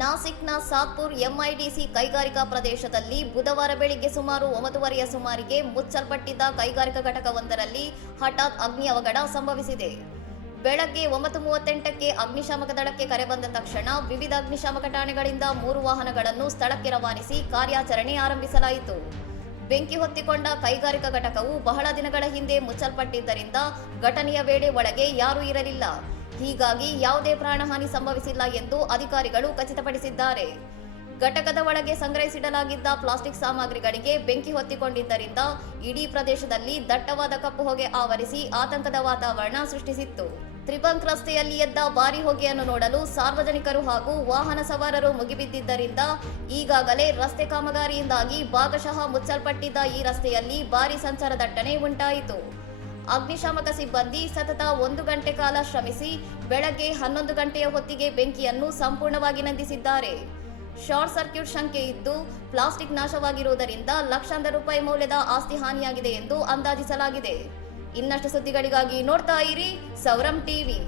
ನಾಸಿಕ್ನ ಸಾತ್ಪುರ್ ಎಂಐಡಿಸಿ ಕೈಗಾರಿಕಾ ಪ್ರದೇಶದಲ್ಲಿ ಬುಧವಾರ ಬೆಳಿಗ್ಗೆ ಸುಮಾರು 9:30 ಸುಮಾರಿಗೆ ಮುಚ್ಚಲ್ಪಟ್ಟಿದ್ದ ಕೈಗಾರಿಕಾ ಘಟಕವೊಂದರಲ್ಲಿ ಹಠಾತ್ ಅಗ್ನಿ ಅವಘಡ ಸಂಭವಿಸಿದೆ. ಬೆಳಗ್ಗೆ 9:38ಕ್ಕೆ ಅಗ್ನಿಶಾಮಕ ದಳಕ್ಕೆ ಕರೆ ಬಂದ ತಕ್ಷಣ ವಿವಿಧ ಅಗ್ನಿಶಾಮಕ ಠಾಣೆಗಳಿಂದ 3 ವಾಹನಗಳನ್ನು ಸ್ಥಳಕ್ಕೆ ರವಾನಿಸಿ ಕಾರ್ಯಾಚರಣೆ ಆರಂಭಿಸಲಾಯಿತು. ಬೆಂಕಿ ಹೊತ್ತಿಕೊಂಡ ಕೈಗಾರಿಕಾ ಘಟಕವು ಬಹಳ ದಿನಗಳ ಹಿಂದೆ ಮುಚ್ಚಲ್ಪಟ್ಟಿದ್ದರಿಂದ ಘಟನೆಯ ವೇಳೆ ಒಳಗೆ ಯಾರೂ ಇರಲಿಲ್ಲ. ಹೀಗಾಗಿ ಯಾವುದೇ ಪ್ರಾಣಹಾನಿ ಸಂಭವಿಸಿಲ್ಲ ಎಂದು ಅಧಿಕಾರಿಗಳು ಖಚಿತಪಡಿಸಿದ್ದಾರೆ. ಘಟಕದ ಒಳಗೆ ಸಂಗ್ರಹಿಸಿಡಲಾಗಿದ್ದ ಪ್ಲಾಸ್ಟಿಕ್ ಸಾಮಗ್ರಿಗಳಿಗೆ ಬೆಂಕಿ ಹೊತ್ತಿಕೊಂಡಿದ್ದರಿಂದ ಇಡೀ ಪ್ರದೇಶದಲ್ಲಿ ದಟ್ಟವಾದ ಕಪ್ಪು ಹೊಗೆ ಆವರಿಸಿ ಆತಂಕದ ವಾತಾವರಣ ಸೃಷ್ಟಿಸಿತ್ತು. ತ್ರಿಬಂಕ್ ರಸ್ತೆಯಲ್ಲಿ ಎದ್ದ ಭಾರಿ ಹೊಗೆಯನ್ನು ನೋಡಲು ಸಾರ್ವಜನಿಕರು ಹಾಗೂ ವಾಹನ ಸವಾರರು ಮುಗಿಬಿದ್ದಿದ್ದರಿಂದ ಈಗಾಗಲೇ ರಸ್ತೆ ಕಾಮಗಾರಿಯಿಂದಾಗಿ ಭಾಗಶಃ ಮುಚ್ಚಲ್ಪಟ್ಟಿದ್ದ ಈ ರಸ್ತೆಯಲ್ಲಿ ಭಾರಿ ಸಂಚಾರ ದಟ್ಟಣೆ ಉಂಟಾಯಿತು. ಅಗ್ನಿಶಾಮಕ ಸಿಬ್ಬಂದಿ ಸತತ 1 ಗಂಟೆ ಕಾಲ ಶ್ರಮಿಸಿ ಬೆಳಗ್ಗೆ 11 ಗಂಟೆಯ ಹೊತ್ತಿಗೆ ಬೆಂಕಿಯನ್ನು ಸಂಪೂರ್ಣವಾಗಿ ನಂದಿಸಿದ್ದಾರೆ. ಶಾರ್ಟ್ ಸರ್ಕ್ಯೂಟ್ ಶಂಕೆ ಇದ್ದು ಪ್ಲಾಸ್ಟಿಕ್ ನಾಶವಾಗಿರುವುದರಿಂದ ಲಕ್ಷಾಂತರ ರೂಪಾಯಿ ಮೌಲ್ಯದ ಆಸ್ತಿ ಹಾನಿಯಾಗಿದೆ ಎಂದು ಅಂದಾಜಿಸಲಾಗಿದೆ. ಇನ್ನಷ್ಟು ಸುದ್ದಿಗಳಿಗಾಗಿ ನೋಡ್ತಾ ಇರಿ ಸೌರಂ ಟಿವಿ.